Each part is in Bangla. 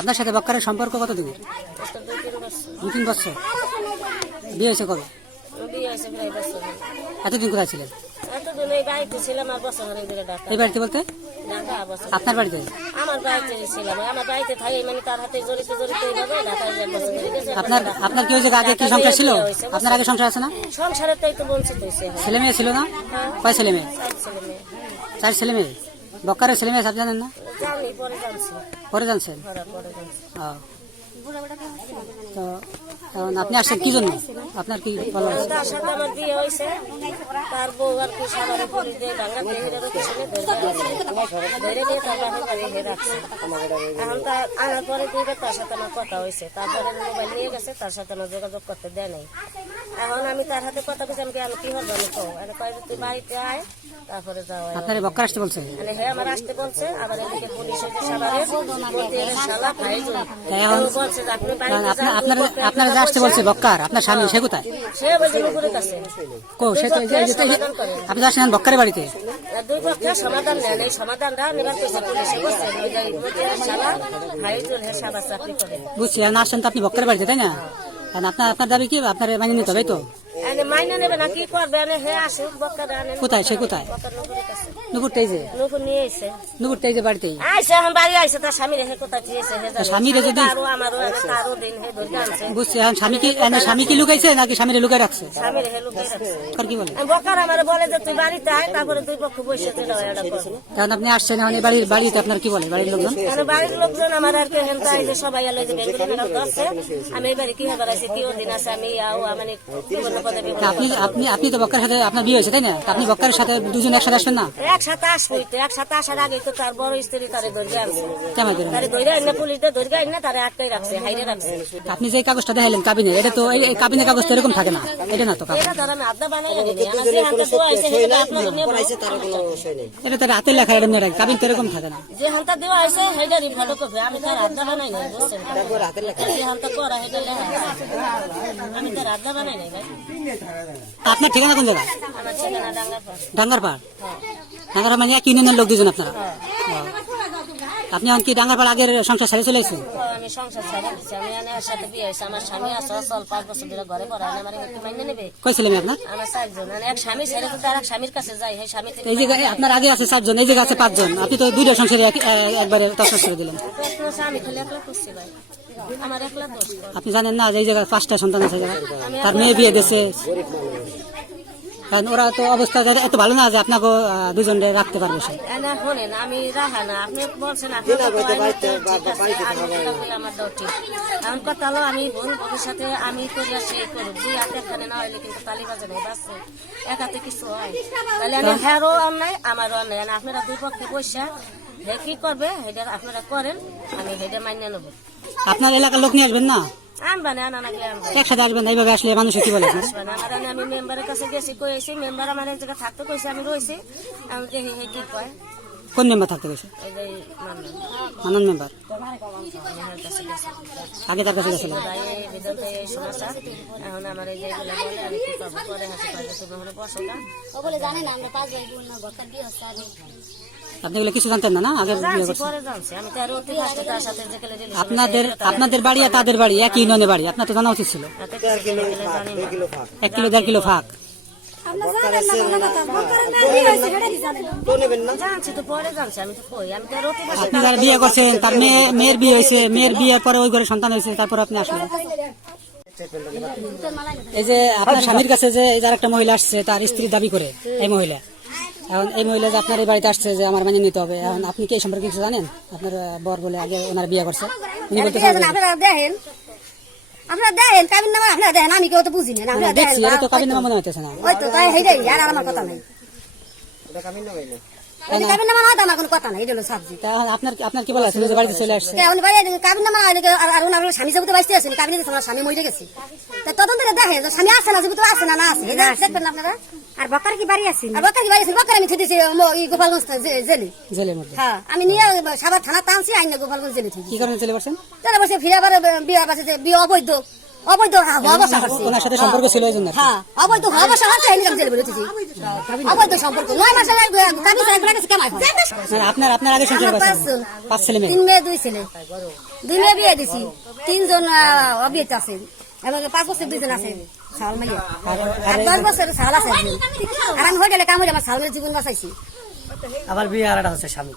আপনার সাথে বক্কারের সম্পর্ক কত দিনের? 2-3 বছর। বিয়ে হয়েছে কবে? বিয়ে হয়েছে প্রায় বছর। এতদিন কোথায় ছিলেন? এতদিন এই বাড়িতে ছিলাম আর বছর অনেক দূরে ঢাকা। এই বাড়িতে বলতে আপনার বাড়িতে? আমার বাড়িতে ছিলাম, আমার বাড়িতে থাকি মানে তার হাতে জড়িত এইভাবে ঢাকায় যে বছর ধরে গেছে। আপনার কি হয়েছে? আগে কি সংসার ছিল? আপনার আগে সংসার আছে না? সংসারে তো একটু বঞ্চিত হয়েছে। ছেলে মেয়ে ছিল না? কয় ছেলে মেয়ে? 4 ছেলে মেয়ে। বক্কারের ছেলে মেয়ে সব জানেন না? জানি, পরে জানছি। পরে জানছেন? পরে জানছি। তো আপনি আসছেন কি জন্য? আপনার কি বলা আছে? তার সাথে আমার বিয়ে হয়েছে, তার বউ আর কি সাবারে পুলিশ দিয়ে ভাঙা দেহের পিছনে ধরে নিয়ে তার বাপের বাড়ি হে রাখছে। এখন তার আনার পরে দুইবার তার সাথে আমার কথা হয়েছে, তারপরে মোবাইল নিয়ে গেছে, তার সাথে আমার যোগাযোগ করতে দেয় নাই। এখন আমি তার হাতে কথা বলছি, আমি কি হবো আমি কো কয় তুই বাড়িতে আয়, তারপরে যাওয়া। আপনার বক্কার আসতে বলছে? হ্যাঁ আমার আসতে বলছে, আবার এদিকে পুলিশ হচ্ছে সাবারের শালা ভাই বলছে যে আপনি বাড়িতে আপনার যে আসতে বলছে বক্কার, আপনার স্বামী সে কোথায়? সে বলছে নুপুরের কাছে। আপনি তো আসেন বক্কারের বাড়িতে? দুই পক্ষে সমাধান নেন, এই সমাধানটা নেবার চেষ্টা পুলিশে করছে। শালা ভাই সাবার চাকরি করে। বুঝছি। এখন আসছেন তো আপনি বক্কারের বাড়িতে, তাই না? আপনার দাবি কি? আপনার মাইনে নিতে হবে তো? মাইনে নেবে না, কি করবে? হে আসুক বক্কার। কোথায় সে? কোথায়? নুপুরটাই যে? নুপুর নিয়ে এসে নুপুরটাই যে বাড়িতেই আইসে, এখন বাড়ি আইসে, তার স্বামী রেখে কোথায় দিয়েছে? স্বামীরে যদি তারও দিন হে ধরে আনছে। বুঝছি। এখন স্বামী কি লুকাইছে নাকি স্বামীরে লুকাই রাখছে? স্বামী রেখে লুকিয়ে রাখছে। কি বলে? বক্কার আমার বলে যে তুই বাড়িতে আয়, তারপরে দুই পক্ষ বসে কারণ আপনি আসছেন এখন বাড়িতে আপনার কি বলে বাড়ির লোকজন? বাড়ির লোকজন আমার আর কি হেন যে সবাই এলো যে বেগুনি আছে, আমি এই বাড়ি কি হবে আছে, কি দিন আছে, আমি মানে বিভিন্ন পদে আপনি তো বক্কারের সাথে আপনার বিয়ে হয়েছে, তাই না? আপনি বক্কারের সাথে দুজন একসাথে আসবেন না? একসাথে আসবো, একসাথে আসার আগে তো তার বড় স্ত্রী তারে ধরে আনছে। কেমন করে? তারে ধরে আইনে পুলিশ ধরে আইনে তারে আটকাই রাখছে, হাইরে রাখছে। আপনি যে কাগজটা দেখাইলেন কাবিনের, এটা তো এই কাবিনের কাগজ তো এরকম থাকে না, এটা না তো কাগজ। এটা ধর আমি আড্ডা বানাই নিই, আমার যে হাতে দোয়া আছে সেটা আপনাদের নিয়ে পড়াইছে, তার কোনো বিষয় নেই। এটা তো হাতে লেখা, এরকম না, কাবিন তো এরকম থাকে না। যে হাতে দেওয়া আছে হেডারই ফটোকপি, আমি তার আড্ডা বানাই নাই, বুঝছেন? তারপর হাতে লেখা যে হাতে করা হেডার লেখা, আমি তার আড্ডা বানাই নাই ভাই। আপনার ঠিকানা কোন জায়গা? আমার ঠিকানা ডাঙ্গারপাড়। ডাঙ্গারপাড়? ডাঙ্গারপাড় মানে এক ইউনিয়নের লোক দুজন আপনারা? আপনি কি ডাঙ্গারপাড় আগের সংসার ছেড়ে চলে এসেছেন? আমি সংসার ছেড়ে দিচ্ছি, আমি এর সাথে বিয়ে হয়েছে, আমার স্বামী আছে অচল, 5 বছর ধরে ঘরে পড়া, আমার একটু মাইনে নেবে। কই ছেলে মেয়ে আপনার? আমার 4 জন, এক স্বামী ছেড়ে তো তার এক স্বামীর কাছে যাই, সেই স্বামী এই জায়গায় আপনার আগে আছে 4 জন, এই জায়গায় আছে 5 জন, আপনি তো দুইটা সংসারে একবারে তসনস করে দিলেন। আমি খালি একলা করছি ভাই, আমার একলা দোষ। আপনি জানেন না যে এই জায়গায় 5টা সন্তান আছে, তার মেয়ে বিয়ে দিয়েছে, কারণ ওরা তো অবস্থা এত ভালো না যে আপনাকে দুজনে রাখতে পারবে। শোনেন আমি রাখা না, আপনি বলছেন আমার ঠিক। এখন কথা হলো আমি ভবিষ্যতে আমি করিয়া সেই করব, দুই হাতে এখানে না হইলে কিন্তু তালি বাজে নাই, বাঁচছে এক হাতে কিছু হয়, তাহলে আমি হেরও অন্যায় আমারও অন্যায়। আপনারা দুই পক্ষে বসে হে কি করবে সেটা আপনারা করেন, আমি সেটা মানিয়ে নেবো। আপনার এলাকার লোক নিয়ে আসবেন না? আনবানে আনা লাগলে আনবেন, একসাথে আসবেন। এইভাবে আসলে মানুষ কি বলে? আমি মেম্বারের কাছে গেছি, কয়েছি মেম্বার আমার এক জায়গায় থাকতে কইছে, আমি রয়েছি, আমি দেখি হে কি কয়। কোন মেম্বার থাকতে গেছে? মানন মেম্বার আগে তার কাছে গেছিল। এখন আমার এই যেগুলো বলে আমি কি করবো, পরে হাতে পারবে তুমি বসো না বলে জানেন আমরা 5 জন ঘরটা দিয়ে হচ্ছে। আপনি এগুলো কিছু জানতেন না? আগে আপনাদের বাড়ি আর তাদের বাড়ি এক ইউনিয়নের বাড়ি, আপনার তো জানা উচিত ছিল। 1 কিলো 1.5 কিলো ফাঁক। আপনি যারা বিয়ে করছেন তার মেয়ের বিয়ে হয়েছে, মেয়ের বিয়ের পরে ওই ঘরে সন্তান হয়েছে, তারপর আপনি আসলেন। এই যে আপনার স্বামীর কাছে যে যার একটা মহিলা আসছে, তার স্ত্রী দাবি করে এই মহিলা, এখন এই মহিলা যে আপনার এই বাড়িতে আসছে যে আমার মানিয়ে নিতে হবে, এখন আপনি কি এই সম্পর্কে কিছু জানেন? আপনার বর বলে আগে ওনার বিয়ে করছে, উনি বলতে আপনারা দেখেন কাবিন নামা, আপনারা দেখেন, আমি কেউ তো বুঝি না, আপনারা দেখেন তো কাবিন নামা মনে হইতেছে না। ওই তো তাই হেইডাই আর আমার কথা নাই, কাবিন নামা নয়, আমার কোনো কথা নাই, এটা হলো সাবজেক্ট। আপনার কি বলা আছে যে বাড়িতে চলে আসছে? কাবিন নামা আর ওনার স্বামী সাথে বাইতে আছেন, কাবিনে আমার স্বামী মরে গেছে, তদন্ত দেখেন স্বামী আছে না, যেহেতু আছে না না আছে দেখবেন আপনারা। আর বকার কি বাড়ি আছে? আর বকার কি বাড়ি আছে? বকার আমি ছুটেছি গোপালগঞ্জ জেলের মধ্যে। হ্যাঁ আমি নিয়ে সাবার থানা টানছি, আইন গোপালগঞ্জ জেলে থেকে। কি কারণে চলে পারছেন? চলে বসে ফিরে আবার বিয়ে বাসে বিয়ে অবৈধ, অবৈধ হওয়া বসা করছে ওনার সাথে সম্পর্ক ছিল এই জন্য আর কি। হ্যাঁ অবৈধ হওয়া বসা করছে এই নিলাম জেলে বলেছি অবৈধ সম্পর্ক 9 মাসের কাবি করে একবার কাছে কামাই হয় মানে আপনার আগে সংসার আমার করছেন 5 ছেলে মেয়ে 3 মেয়ে 2 ছেলে 2 মেয়ে বিয়ে দিছি 3 জন অবিয়েতে আছে এবং 5 বছর 2 জন আছে সাল মাইয়া আর 10 বছর সাল আছে একজন। আর আমি হোটেলে কাম করে আমার সালের জীবন বাঁচাইছি আবার বিয়ে আর একটা হচ্ছে স্বামী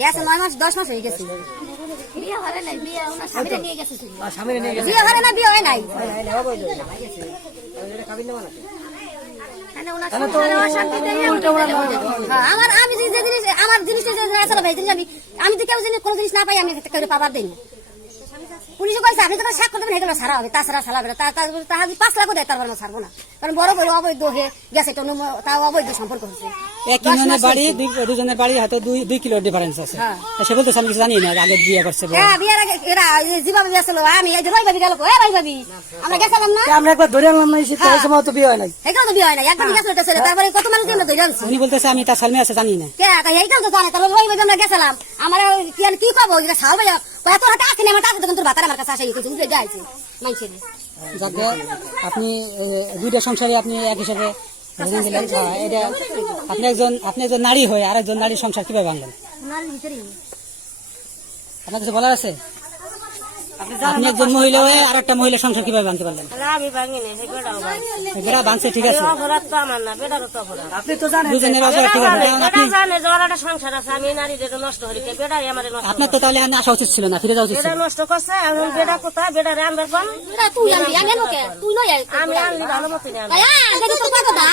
গেছে 9 মাস 10 মাস হয়ে গেছে বিয়ে হরে নাই বিয়ে ওনার স্বামীরে নিয়ে গেছে আর স্বামীর নিয়ে গেছে বিয়ে হরে না বিয়ে হয় নাই হ্যাঁ, আমি যে জিনিস আমার জিনিসটা যে আসলে ভাই জিনিস আমি তো কেউ জিনিস কোনো জিনিস না পাই আমি কেউ পাবার দিই না পুলিশে কইছে আপনি তো সাক্ষ্য দেবেন এগুলো সারা হবে তাছাড়া সারা হবে তাহা 5 লাখও দেয় তারপর ছাড়বো না কারণ বড় বড় অবৈধ হয়ে গেছে তাও অবৈধ সম্পর্ক হচ্ছে এক ইউনিয়নের বাড়ি দুজনের বাড়ি হয়তো 2 কিলো ডিফারেন্স আছে হ্যাঁ। তা সে বলতেছে আমি কিছু জানি না আগে বিয়ে করছে বলে। হ্যাঁ বিয়ের আগে এরা যেভাবে গেছিল আমি এই যে ভাই ভাবি গেল ভাই ভাবি আমরা গেছিলাম না আমরা একবার ধরে আনলাম না এই সময় তো বিয়ে হয় নাই এটাও তো বিয়ে হয় না একবার গেছিল এটা ছেলে তারপরে কত মানুষ আমরা ধরে আনছি উনি বলতেছে আমি তার সালমে আছে জানি না কে তাই এইটাও তো জানে তাহলে ভাই ভাবি আমরা গেছিলাম আমার কি কব এটা সাল ভাই কত হাতে আসে না আমার কাছে তখন তোর বাতার আমার কাছে আসে কিছু উঠে যাইছে মাইছে যাকে আপনি দুইটা সংসারে আপনি এক হিসাবে বুঝিয়ে দিলেন এটা আপনি একজন নারী হয়ে আরেকজন নারীর সংসার কিভাবে ভাঙলেন ওনার ভিতরেই আপনার কিছু বলার আছে আপনি একজন মহিলা হয়ে আর একটা মহিলা সংসার কিভাবে ভাঙতে পারলেন আমি ভাঙিনি সেই বেড়াও ভাঙি বেড়া ভাঙছে ঠিক আছে অপরাধ তো আমার না বেড়ারও তো অপরাধ আপনি তো জানেন দুজনের অপরাধ ঠিক আছে কারণ বেটা জানে যে ওর একটা সংসার আছে আমি নারীদের নষ্ট করি বেড়াই আমার নষ্ট আপনার তো তাহলে আসা উচিত ছিল না ফিরে যাওয়া উচিত ছিল বেড়া নষ্ট করছে এখন বেড়া কোথায় বেড়ারে আনবার পান তুই আনবি আমি আনবো কে তুই নয় আমি আনলি ভালো মতো আয়া দেখি তোর কত দা